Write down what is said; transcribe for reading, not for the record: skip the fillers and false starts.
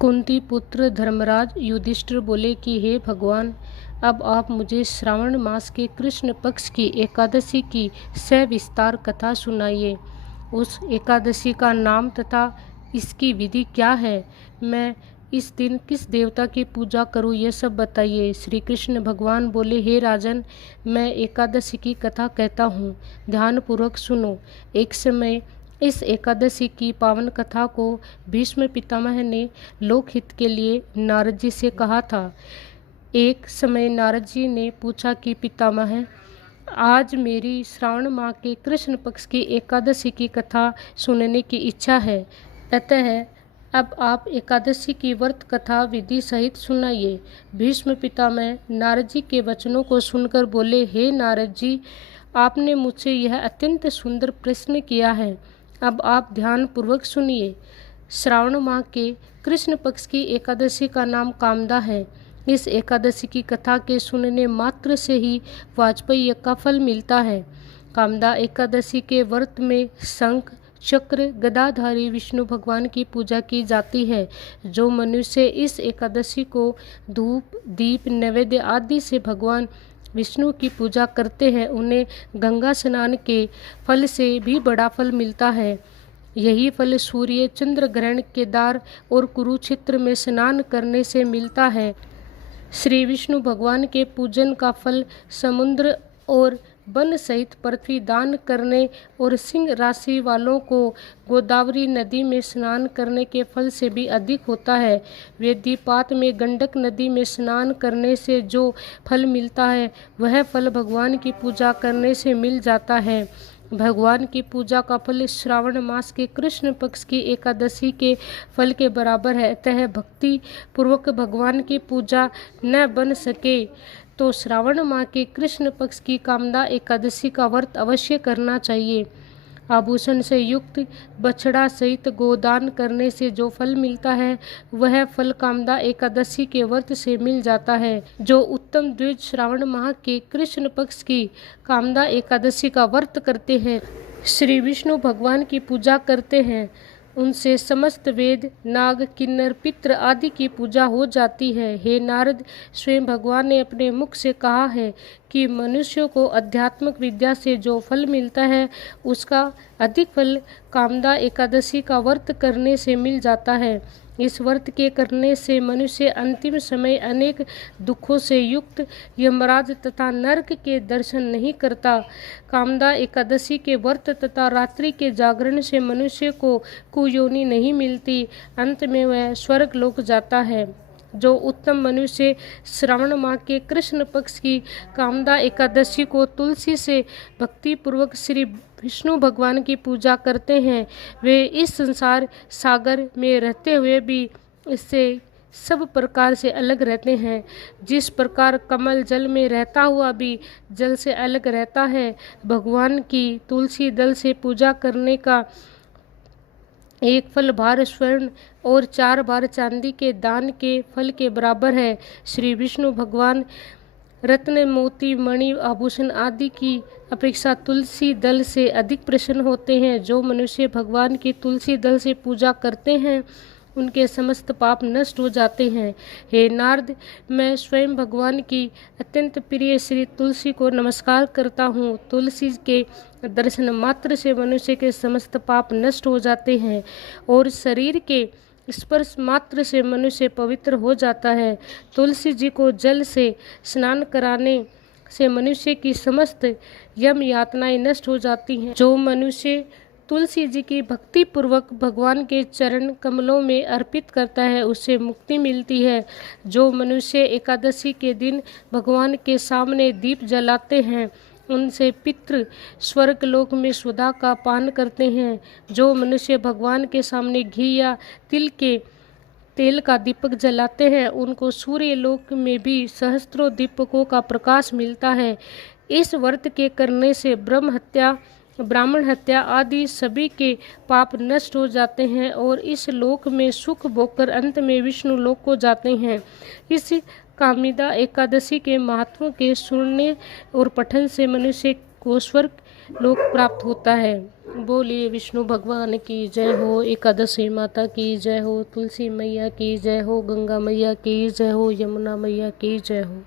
कुंती पुत्र धर्मराज युधिष्ठिर बोले कि हे भगवान, अब आप मुझे श्रावण मास के कृष्ण पक्ष की एकादशी की सविस्तार कथा सुनाइए। उस एकादशी का नाम तथा इसकी विधि क्या है? मैं इस दिन किस देवता की पूजा करूं, यह सब बताइए। श्री कृष्ण भगवान बोले, हे राजन, मैं एकादशी की कथा कहता हूँ, ध्यानपूर्वक सुनो। एक समय इस एकादशी की पावन कथा को भीष्म पितामह ने लोकहित के लिए नारद जी से कहा था। एक समय नारद जी ने पूछा कि पितामह, आज मेरी श्रावण माह के कृष्ण पक्ष की एकादशी की कथा सुनने की इच्छा है, अतः अब आप एकादशी की व्रत कथा विधि सहित सुनाइए। भीष्म पितामह नारद जी के वचनों को सुनकर बोले, हे नारद जी, आपने मुझसे यह अत्यंत सुंदर प्रश्न किया है। अब आप ध्यान पूर्वक सुनिए। श्रावण माह के कृष्ण पक्ष की एकादशी का नाम कामदा है। इस एकादशी की कथा के सुनने मात्र से ही वाजपेय का फल मिलता है। कामदा एकादशी के व्रत में शंख चक्र गदाधारी विष्णु भगवान की पूजा की जाती है। जो मनुष्य इस एकादशी को धूप दीप नैवेद्य आदि से भगवान विष्णु की पूजा करते हैं, उन्हें गंगा स्नान के फल से भी बड़ा फल मिलता है। यही फल सूर्य चंद्र ग्रहण, केदार और कुरुक्षेत्र में स्नान करने से मिलता है। श्री विष्णु भगवान के पूजन का फल समुद्र और वन सहित पृथ्वी दान करने और सिंह राशि वालों को गोदावरी नदी में स्नान करने के फल से भी अधिक होता है। वेदीपात में गंडक नदी में स्नान करने से जो फल मिलता है, वह फल भगवान की पूजा करने से मिल जाता है। भगवान की पूजा का फल श्रावण मास के कृष्ण पक्ष की एकादशी के फल के बराबर है। अतः भक्ति पूर्वक भगवान की पूजा न बन सके तो श्रावण माह के कृष्ण पक्ष की कामदा एकादशी का व्रत अवश्य करना चाहिए। आभूषण से युक्त बछड़ा सहित गोदान करने से जो फल मिलता है, वह फल कामदा एकादशी के व्रत से मिल जाता है। जो उत्तम द्विज श्रावण माह के कृष्ण पक्ष की कामदा एकादशी का व्रत करते हैं, श्री विष्णु भगवान की पूजा करते हैं, उनसे समस्त वेद नाग किन्नर पितृ आदि की पूजा हो जाती है। हे नारद, स्वयं भगवान ने अपने मुख से कहा है कि मनुष्यों को आध्यात्मिक विद्या से जो फल मिलता है, उसका अधिक फल कामदा एकादशी का व्रत करने से मिल जाता है। इस व्रत के करने से मनुष्य अंतिम समय अनेक दुखों से युक्त यमराज तथा नरक के दर्शन नहीं करता। कामदा एकादशी के व्रत तथा रात्रि के जागरण से मनुष्य को कुयोनि नहीं मिलती, अंत में वह स्वर्ग लोक जाता है। जो उत्तम मनुष्य श्रावण माह के कृष्ण पक्ष की कामदा एकादशी को तुलसी से भक्ति पूर्वक श्री विष्णु भगवान की पूजा करते हैं, वे इस संसार सागर में रहते हुए भी इससे सब प्रकार से अलग रहते हैं। जिस प्रकार कमल जल में रहता हुआ भी जल से अलग रहता है, भगवान की तुलसी दल से पूजा करने का एक फल भार स्वर्ण और 4 बार चांदी के दान के फल के बराबर है। श्री विष्णु भगवान रत्न मोती मणि आभूषण आदि की अपेक्षा तुलसी दल से अधिक प्रसन्न होते हैं। जो मनुष्य भगवान की तुलसी दल से पूजा करते हैं, उनके समस्त पाप नष्ट हो जाते हैं। हे नारद, मैं स्वयं भगवान की अत्यंत प्रिय श्री तुलसी को नमस्कार करता हूँ। तुलसी के दर्शन मात्र से मनुष्य के समस्त पाप नष्ट हो जाते हैं और शरीर के स्पर्श मात्र से मनुष्य पवित्र हो जाता है। तुलसी जी को जल से स्नान कराने से मनुष्य की समस्त यम यातनाएं नष्ट हो जाती हैं। जो मनुष्य तुलसी जी की भक्ति पूर्वक भगवान के चरण कमलों में अर्पित करता है, उससे मुक्ति मिलती है। जो मनुष्य एकादशी के दिन भगवान के सामने दीप जलाते हैं, उनसे पितृ स्वर्ग लोक में सुधा का पान करते हैं। जो मनुष्य भगवान के सामने घी या तिल के तेल का दीपक जलाते हैं, उनको सूर्य लोक में भी सहस्त्रों दीपकों का प्रकाश मिलता है। इस व्रत के करने से ब्राह्मण हत्या आदि सभी के पाप नष्ट हो जाते हैं और इस लोक में सुख भोगकर अंत में विष्णु लोक को जाते हैं। इस कामिदा एकादशी के महत्व के सुनने और पठन से मनुष्य को स्वर्ग लोक प्राप्त होता है। बोलिए विष्णु भगवान की जय हो, एकादशी माता की जय हो, तुलसी मैया की जय हो, गंगा मैया की जय हो, यमुना मैया की जय हो।